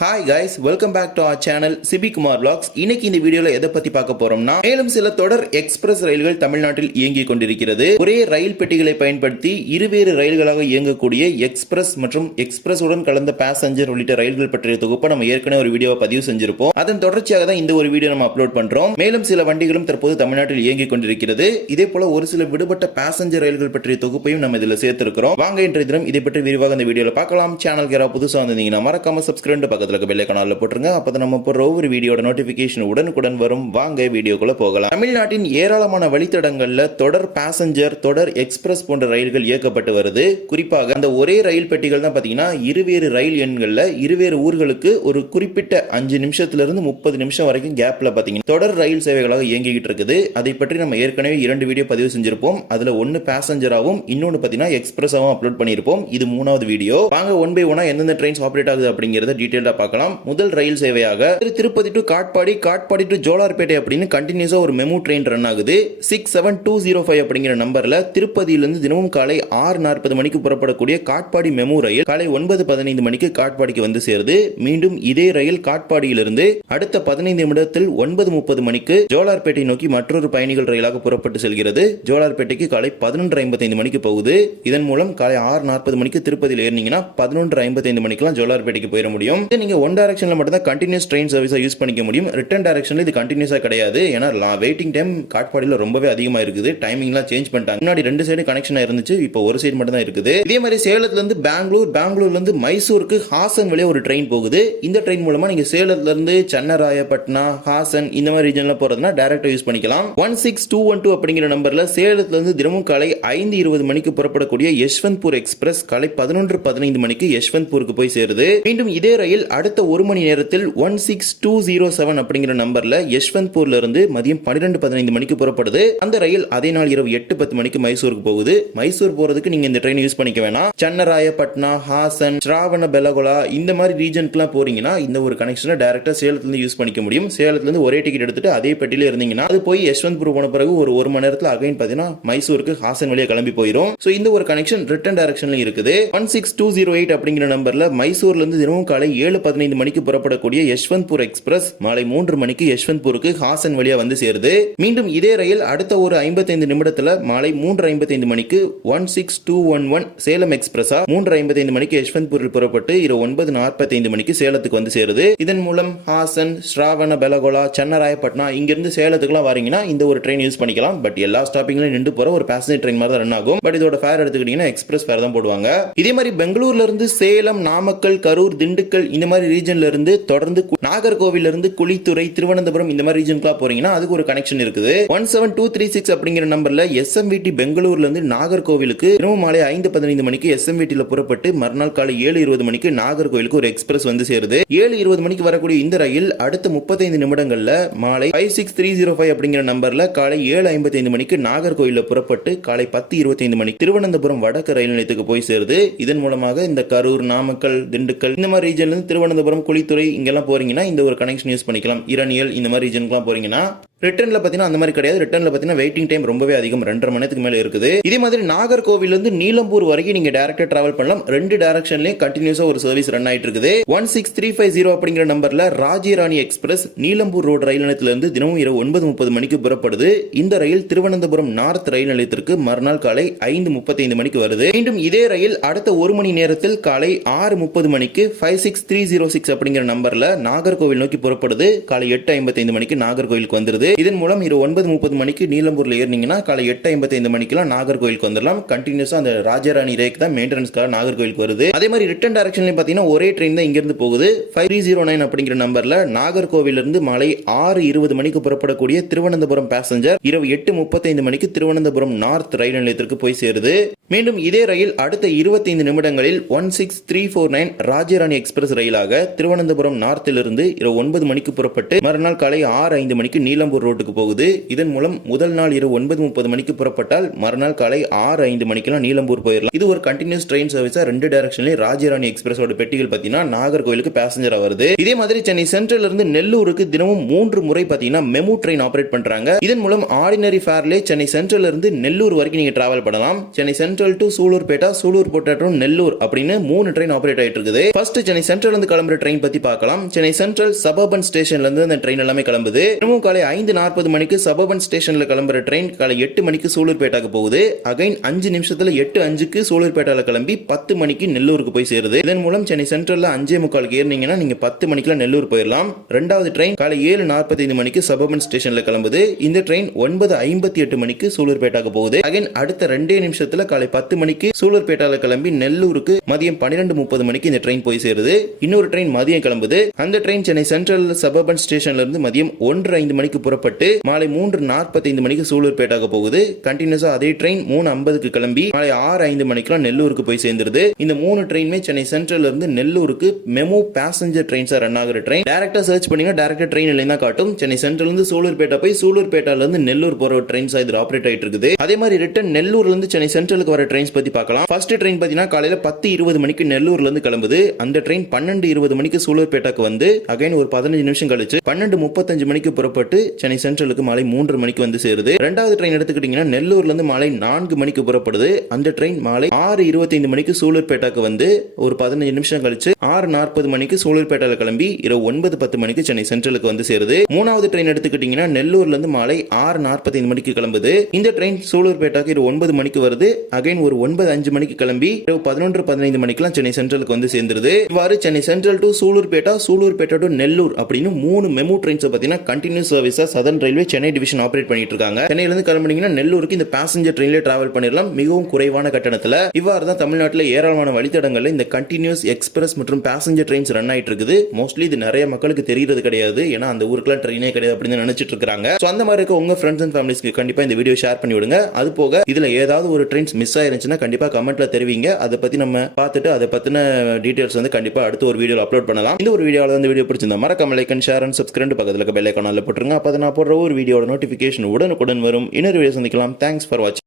Hi guys, welcome back to our channel Sibi Kumar vlogs. இன்னைக்கு இந்த வீடியோல எதை பத்தி பார்க்க போறோம்னா, மேலும் சில தொடர் எக்ஸ்பிரஸ் ரயில்கள் தமிழ்நாட்டில் இயங்கிக் கொண்டிருக்கிறது. ஒரே ரயில் பெட்டிகளை பயன்படுத்தி இருவேறு ரயில்களாக இயங்கக்கூடிய எக்ஸ்பிரஸ் மற்றும் எக்ஸ்பிரஸ் உடன் கலந்த பேசஞ்சர் உள்ளிட்ட ரயில்கள் பற்றிய தொகுப்பை நம்ம ஏற்கனவே ஒரு வீடியோவை பதிவு செஞ்சிருப்போம். அதன் தொடர்ச்சியாக தான் இந்த ஒரு வீடியோ நம்ம அப்லோட் பண்றோம். மேலும் சில வண்டிகளும் தற்போது தமிழ்நாட்டில் இயங்கிக் கொண்டிருக்கிறது. இதே போல ஒரு சில விடுபட்ட பேசஞ்சர் ரயில்கள் பற்றிய தொகுப்பையும் நம்ம இதுல சேர்த்திருக்கிறோம். வாங்க இன்றைய தினம் இதை பற்றி விரிவாக இந்த வீடியோல பார்க்கலாம். சேனலுக்கு யாராவது புதுசா வந்தீங்கன்னா மறக்காம சப்ஸ்கிரைப் பக்கத்துல பெல் ஐகான்ல போட்டுருங்க. அப்பதான் நம்ம போற ஒவ்வொரு வீடியோட நோட்டிபிகேஷன் உடனுக்குடன் வரும். வாங்க வீடியோக்குள்ள போகலாம். தமிழ்நாட்டின் ஏராளமான வழித்தடங்கள்ல தொடர் பேசஞ்சர், தொடர் எக்ஸ்பிரஸ் போன்ற ரயில்கள் இயக்கப்பட்டு வருது. குறிப்பாக அந்த ஒரே ரயில் பெட்டிகள் தான் பாத்தீங்கன்னா இருவேறு ரயில் எண்கள்ல இருவேறு ஊர்களுக்கு ஒரு குறிப்பிட்ட 5 நிமிஷத்துல இருந்து 30 நிமிஷம் வரைக்கும் கேப்ல பாத்தீங்கன்னா தொடர் ரயில் சேவைகளாக இயங்கிட்டு இருக்குது. அதை பற்றி நம்ம ஏற்கனவே 2 வீடியோ பதிவு செஞ்சிருப்போம். அதுல ஒன்னு பேசஞ்சராகவும் இன்னொன்னு பாத்தீங்கன்னா எக்ஸ்பிரஸாவும் அப்லோட் பண்ணிருப்போம். இது 3வது வீடியோ. வாங்க ஒன் பை ஒன்னா எந்தெந்த ட்ரெயின்ஸ் ஆபரேட் ஆகுது அப்படிங்கறத டீடைலா பார்க்கலாம். முதல் ரயில் சேவையாக திருப்பதி டு காட்பாடி, காட்பாடி டு ஜோலார்பேட்டை அப்படின்னு கண்டினியூஸா ஒரு மெமு ட்ரெயின் ரன் ஆகுது. 67205 அப்படிங்கிற நம்பர்ல திருப்பதியிலிருந்து தினமும் காலை 6:40 மணிக்கு புறப்படக்கூடிய காட்பாடி மெமு ரயில் காலை 9:15 மணிக்கு காட்பாடிக்கு வந்து சேருது. மீண்டும் இதே ரயில் காட்பாடியிலிருந்து அடுத்த 15 நிமிடத்தில் 9:30 மணிக்கு ஜோலார்பேட்டை நோக்கி மற்றொரு பயணிகள் ரயிலாக புறப்பட்டு செல்கிறது. ஜோலார்பேட்டைக்கு காலை 11:55 மணிக்கு போகுது. இதன் மூலம் காலை 6:40 மணிக்கு திருப்பதியில் ஏறினீங்கன்னா 11:55 மணிக்கெல்லாம் ஜோலார்பேட்டைக்கு போயிட முடியும். நீங்க ஒன் டைரக்ஷன்ல மட்டும் தான் கண்டினியூஸ் ட்ரெயின் சர்வீஸை யூஸ் பண்ணிக்க முடியும். ரிட்டர்ன் டைரக்ஷன்ல இது கண்டினியூஸா கிடையாது. ஏன்னா வெயிட்டிங் டைம் காட்பாடியில் ரொம்பவே அதிகமா இருக்குது. டைமிங்லாம் சேஞ்ச் பண்ணிட்டாங்க. முன்னாடி 2 சைடு கனெக்ஷன் இருந்துச்சு, இப்போ ஒரு சைடு மட்டும் தான் இருக்குது. இதே மாதிரி சேலத்துல இருந்து பெங்களூர், பெங்களூர்ல இருந்து மைசூருக்கு ஹாசன் வழியா ஒரு ட்ரெயின் போகுது. இந்த ட்ரெயின் மூலமா நீங்க சேலத்துல இருந்து சென்னராயப்பட்டினா, ஹாசன் இந்த மாதிரி ரீஜன்ல போறதுனா டைரக்டா யூஸ் பண்ணிக்கலாம். 16212 அப்படிங்கிற நம்பர்ல சேலத்துல இருந்து தினமும் காலை 5:20 மணிக்கு புறப்படக்கூடிய யஷ்வந்த்பூர் எக்ஸ்பிரஸ் காலை 11:15 மணிக்கு யஷ்வந்த்பூருக்கு போய் சேருது. மீண்டும் இதே ரயில் அடுத்த ஒரு மணி நேரத்தில் 16207 அப்படிங்கிற நம்பர்ல யஷ்வந்த்பூர்ல இருந்து மதியம் 12:15 மணிக்கு புறப்படுது. அந்த ரயில் அதே நாள் இரவு 8:10 மணிக்கு மைசூருக்கு போகுது. மைசூர் போறதுக்கு நீங்க இந்த ட்ரெயின் யூஸ் பண்ணிக்க வேணாம். சென்னராயப்பட்டினா, ஹாசன், ஸ்ராவண பெலகோலா இந்த மாதிரி ரீஜனுக்குலாம் போறீங்கன்னா இந்த ஒரு கனெக்ஷனை டைரக்டா சேலத்துல இருந்து யூஸ் பண்ணிக்க முடியும். சேலத்துல இருந்து ஒரே டிக்கெட் எடுத்துட்டு அதே பெட்டியில இருந்தீங்கன்னா அது போய் யஷ்வந்த்பூர் போன பிறகு ஒரு மணி நேரத்துல அகைன் பாத்தீங்கன்னா மைசூருக்கு ஹாசன் வழியா கிளம்பி போயிடும். சோ இந்த ஒரு கனெக்ஷன் ரிட்டர்ன் டைரக்ஷன்ல இருக்குது. 16208 அப்படிங்கிற நம்பர்ல மைசூர்ல இருந்து தினமும் காலை 7:15 மணிக்கு புறப்படக்கூடிய யஷ்வந்த்பூர் எக்ஸ்பிரஸ் மாலை 3 மணிக்கு யஷ்வந்த்பூருக்கு ஹாசன் வழியா வந்து சேருது. மீண்டும் இதே ரயில் அடுத்த ஒரு 55 நிமிடத்துல மாலை 3:55 மணிக்கு 16211 சேலம் எக்ஸ்பிரஸா 3:55 மணிக்கு யஷ்வந்த்பூரில் புறப்பட்டு இரவு 9:45 மணிக்கு சேலத்துக்கு வந்து சேருது. இதன் மூலம் ஹாசன், ஸ்ராவண பெலகோலா, சென்னராயப்பட்டினா இங்கிருந்து சேலத்துக்குலாம் வரீங்கன்னா இந்த ஒரு ட்ரெயின் யூஸ் பண்ணிக்கலாம். பட் எல்லா ஸ்டாப்பிங்லயும் நின்று போற ஒரு பேசஞ்சர் ட்ரெயின் மாதிரி தான் ரன் ஆகும். பட் இதோட ஃபேர் எடுத்துக்கிட்டீங்கன்னா எக்ஸ்பிரஸ் ஃபேர் தான் போடுவாங்க. இதே மாதிரி பெங்களூர்ல இருந்து சேலம், நாமக்கல், கரூர், திண்டுக்கல் இந்த மாதிரி ரீஜன்ல இருந்து தொடர்ந்து நாகர்கோவில் இருந்து குளித்துறை, திருவனந்தபுரம் இந்த மாதிரி ரீஜனுக்குலாம் போறீங்கன்னா அதுக்கு ஒரு கனெக்ஷன் இருக்குது. 17236 அப்படிங்கிற நம்பர்ல எஸ்எம்விடி பெங்களூர்ல இருந்து நாகர்கோவிலுக்கு தினமும் மாலை 5:15 மணிக்கு எஸ்எம்விடில புறப்பட்டு மறுநாள் காலை 7:20 மணிக்கு நாகர்கோவிலுக்கு ஒரு எக்ஸ்பிரஸ் வந்து சேருது. 7:20 மணிக்கு வரக்கூடிய இந்த ரயில் அடுத்த 35 நிமிடங்கள்ல மாலை 56305 அப்படிங்கிற நம்பர்ல காலை 7:55 மணிக்கு நாகர்கோவில புறப்பட்டு காலை 10:25 மணிக்கு திருவனந்தபுரம் வடக்கு ரயில் நிலையத்துக்கு போய் சேருது. இதன் மூலமாக இந்த கரூர், நாமக்கல், திண்டுக்கல் இந்த மாதிரி ரீஜன்ல இருந்து திருவனந்தபுரம், குளித்துறை இங்கெல்லாம் போறீங்கன்னா இந்த ஒரு கனெக்ஷன் யூஸ் பண்ணிக்கலாம். இரணியல் இந்த மாதிரி ரீஜனுக்குலாம் போறீங்கன்னா ரிட்டர்ன்ல பாத்தீங்கன்னா அந்த மாதிரி கிடையாது. ரிட்டர்ன்ல பாத்தீங்கன்னா வெயிட்டிங் டைம் ரொம்பவே அதிகம், 2.5 மணி நேரத்துக்கு மேல இருக்குது. இதே மாதிரி நாகர்கோவில் இருந்து நீலம்பூர் வரைக்கும் நீங்க டைரக்டா டிராவல் பண்ணலாம். 2 டைரக்ஷன்லயும் கண்டினியூஸா ஒரு சர்வீஸ் ரன் ஆயிட்டு இருக்குது. 16350 அப்படிங்கிற நம்பர்ல ராஜ்யராணி எக்ஸ்பிரஸ் நீலம்பூர் ரோடு ரயில் நிலையத்துல இருந்து தினமும் இரவு 9:30 மணிக்கு புறப்படுது. இந்த ரயில் திருவனந்தபுரம் நார்த் ரயில் நிலையத்திற்கு மறுநாள் காலை 5:35 மணிக்கு வருது. மீண்டும் இதே ரயில் அடுத்த ஒரு மணி நேரத்தில் காலை 6:30 மணிக்கு 56306 அப்படிங்கிற நம்பர்ல நாகர்கோவில் நோக்கி புறப்படுது. காலை 8:55 மணிக்கு நாகர்கோவிலுக்கு வந்துருது. இதன் மூலம் இரவு 9:30 மணிக்கு நீலம்பூர்ல ஏறினீங்கன்னா காலை 8:55 மணிக்கெல்லாம் நாகர்கோவிலுக்கு வந்துடலாம். கண்டினியூஸா அந்த ராஜாராணி ரேக் தான் மெயின்டெனன்ஸ்க்காக நாகர்கோவிலுக்கு வருது. அதே மாதிரி ரிட்டர்ன் டைரக்ஷன்லயும் பாத்தீங்கன்னா ஒரே ட்ரெயின் தான் இங்க இருந்து போகுது. 5309 அப்படிங்கிற நம்பர்ல நாகர்கோவில் இருந்து மாலை 6:20 மணிக்கு புறப்படக்கூடிய திருவனந்தபுரம் பேசஞ்சர் இரவு 8:35 மணிக்கு திருவனந்தபுரம் நார்த் ரயில் நிலையத்திற்கு போய் சேருது. மீண்டும் இதே ரயில் அடுத்த 25 நிமிடங்களில் 16349 ராஜ்யராணி எக்ஸ்பிரஸ் ரயிலாக திருவனந்தபுரம் நார்த்திலிருந்து இரவு 9 மணிக்கு புறப்பட்டு மறுநாள் காலை 6:05 மணிக்கு நீலம்பூர் நீலம்பூர் ரோட்டுக்கு போகுது. இதன் மூலம் முதல் நாள் இரவு 9:30 மணிக்கு புறப்பட்டால் மறுநாள் காலை 6:05 மணிக்கெல்லாம் நீலம்பூர் போயிடலாம். இது ஒரு கண்டினியூஸ் ட்ரெயின் சர்வீஸா 2 டைரக்ஷன்லயும் ராஜ்யராணி எக்ஸ்பிரஸோட பெட்டிகள் பாத்தீங்கன்னா நாகர்கோவிலுக்கு பேசஞ்சரா வருது. இதே மாதிரி சென்னை சென்ட்ரல்ல இருந்து நெல்லூருக்கு தினமும் 3 முறை பாத்தீங்கன்னா மெமு ட்ரெயின் ஆபரேட் பண்றாங்க. இதன் மூலம் ஆர்டினரி ஃபேர்ல சென்னை சென்ட்ரல்ல இருந்து நெல்லூர் வரைக்கும் நீங்க டிராவல் பண்ணலாம். Chennai central to Sullurpeta, Sullurpeta to Nellore அப்படின்னு 3 ட்ரெயின் ஆபரேட் ஆயிட்டு இருக்குது. ஃபர்ஸ்ட் சென்னை சென்ட்ரல் இருந்து கிளம்புற ட்ரெயின் பத்தி பார்க்கலாம். சென்னை சென்ட்ரல் சபர்பன் ஸ்டேஷன்ல இருந்து அந்த ட்ரெயின் எல்லாமே கிளம்புது. தினமும் காலை 5:40 மணிக்கு சபர்பன் ஸ்டேஷன்ல கிளம்புற ட்ரெயின் காலை 8 மணிக்கு சூலூர்பேட்டாக்கு போகுது. அகைன் 5 நிமிஷத்துல 8:05க்கு சூலூர்பேட்டால கிளம்பி 10 மணிக்கு நெல்லூருக்கு போய் சேருது. இதன் மூலம் சென்னை சென்ட்ரல்ல 5:45க்கு ஏறினீங்கன்னா நீங்க 10 மணிக்குலாம் நெல்லூர் போயிடலாம். ரெண்டாவது ட்ரெயின் காலை 7:45 மணிக்கு சபர்பன் ஸ்டேஷன்ல கிளம்புது. இந்த ட்ரெயின் 9:58 மணிக்கு சூலூர்பேட்டாக்கு போகுது. அகைன் அடுத்த 2 நிமிஷத்துல காலை 10 மணிக்கு சூலூர்பேட்டால கிளம்பி நெல்லூருக்கு மதியம் 12:30 மணிக்கு இந்த ட்ரெயின் போய் சேருது. இன்னொரு ட்ரெயின் மதியம் கிளம்புது. அந்த ட்ரெயின் சென்னை சென்ட்ரல் சபர்பன் ஸ்டேஷன்ல இருந்து மதியம் 1:05 மணிக்கு புறப்பட்டு மாலை 3:45 மணிக்கு சூலூர்பேட்டாக்கு போகுது. கண்டினியூஸா அதே ட்ரெயின் 3:50க்கு கிளம்பி மாலை 6:05 மணிக்கு நெல்லூருக்கு போய் சேர்ந்துருது. இந்த 3 ட்ரெயினுமே சென்னை சென்ட்ரல்ல இருந்து நெல்லூருக்கு மெமு பேசஞ்சர் ட்ரெயின்ஸா ரன் ஆகுற ட்ரெயின். டைரக்டா சர்ச் பண்ணீங்கன்னா டைரக்டா ட்ரெயின் இல்லைன்னு தான் காட்டும். சென்னை சென்ட்ரல் இருந்து சூலூர்பேட்டா போய் சூலூர்பேட்டால இருந்து நெல்லூர் போற ட்ரெயின்ஸா இது ஆபரேட் ஆயிட்டு இருக்குது. அதே மாதிரி ரிட்டர்ன் நெல்லூர்ல இருந்து சென்னை சென்ட்ரலுக்கு வர ட்ரெயின்ஸ் பத்தி பார்க்கலாம். ஃபர்ஸ்ட் ட்ரெயின் பாத்தீங்கன்னா காலையில 10:20 மணிக்கு நெல்லூர்ல இருந்து கிளம்புது. அந்த ட்ரெயின் 12:20 மணிக்கு சூலூர்பேட்டாக்கு வந்து அகைன் ஒரு 15 நிமிஷம் கழிச்சு 12:35 மணிக்கு புறப்பட்டு சென்னை சென்ட்ரலுக்கு மாலை 3 மணிக்கு வந்து சேருது. ரெண்டாவது ட்ரெயின் எடுத்துக்கிட்டீங்கன்னா நெல்லூர்ல இருந்து மாலை 4 மணிக்கு புறப்படுது. அந்த ட்ரெயின் மாலை 6:25 மணிக்கு சூலூர்பேட்டாக்கு வந்து ஒரு 15 நிமிஷம் கழிச்சு 6:40 மணிக்கு சூலூர்பேட்டால கிளம்பி இரவு 9:10 மணிக்கு சென்னை சென்ட்ரலுக்கு வந்து சேருது. மூணாவது ட்ரெயின் எடுத்துக்கிட்டீங்கன்னா நெல்லூர்ல இருந்து மாலை 6:45 மணிக்கு கிளம்புது. இந்த ட்ரெயின் சூலூர்பேட்டாக்கு இரவு 9 மணிக்கு வருது. அகைன் ஒரு 9:05 மணிக்கு கிளம்பி இரவு 11:15 மணிக்கெல்லாம் சென்னை சென்ட்ரலுக்கு வந்து சேர்ந்துருது. இவ்வாறு Chennai central to Sullurpeta, Sullurpeta to Nellore அப்படின்னு 3 மெமு ட்ரெயின்ஸ் பாத்தீங்கன்னா கண்டினியூஸ் சர்வீஸா southern railway Chennai division operate பண்ணிட்டு இருக்காங்க. சென்னையில இருந்து கிளம்பினீங்கன்னா நெல்லூருக்கு இந்த பேசஞ்சர் ட்ரெயின்ல டிராவல் பண்ணிடலாம் மிகவும் குறைவான கட்டணத்துல. இவ்வாறு தான் தமிழ்நாட்டில் ஏராளமான வழித்தடங்கள்ல இந்த கண்டினியூஸ் எக்ஸ்பிரஸ் மற்றும் பேசஞ்சர் ட்ரெயின்ஸ் ரன் ஆயிட்டு இருக்குது. மோஸ்ட்லி இது நிறைய மக்களுக்கு தெரியறது கிடையாது. ஏன்னா அந்த ஊருக்குலாம் ட்ரெயினே கிடையாது அப்படின்னு நினைச்சிட்டு இருக்காங்க. சோ அந்த மாதிரி இருக்க உங்க ஃப்ரெண்ட்ஸ் அண்ட் ஃபேமிலிஸ்க்கு கண்டிப்பா இந்த வீடியோ ஷேர் பண்ணி விடுங்க. அது போக இதுல ஏதாவது ஒரு ட்ரெயின்ஸ் மிஸ் ஆயிருந்துச்சுன்னா கண்டிப்பா கமெண்ட்ல தெரிவிங்க. அதை பத்தி நம்ம பார்த்துட்டு அதை பத்தின டீடைல்ஸ் வந்து கண்டிப்பா அடுத்த ஒரு வீடியோ அப்லோட் பண்ணலாம். இந்த ஒரு வீடியோல இந்த வீடியோ பிடிச்சிருந்தா மறக்காம like and share and subscribe பக்கத்துல இருக்க பெல் ஐகான்ல போட்டுருங்க. அப்ப நான் போடுற ஒரு வீடியோட நோட்டிபிகேஷன் உடனுக்குடன் வரும். இன்னொரு வீடியோ சந்திக்கலாம். தேங்க்ஸ் ஃபார் வாட்சிங்.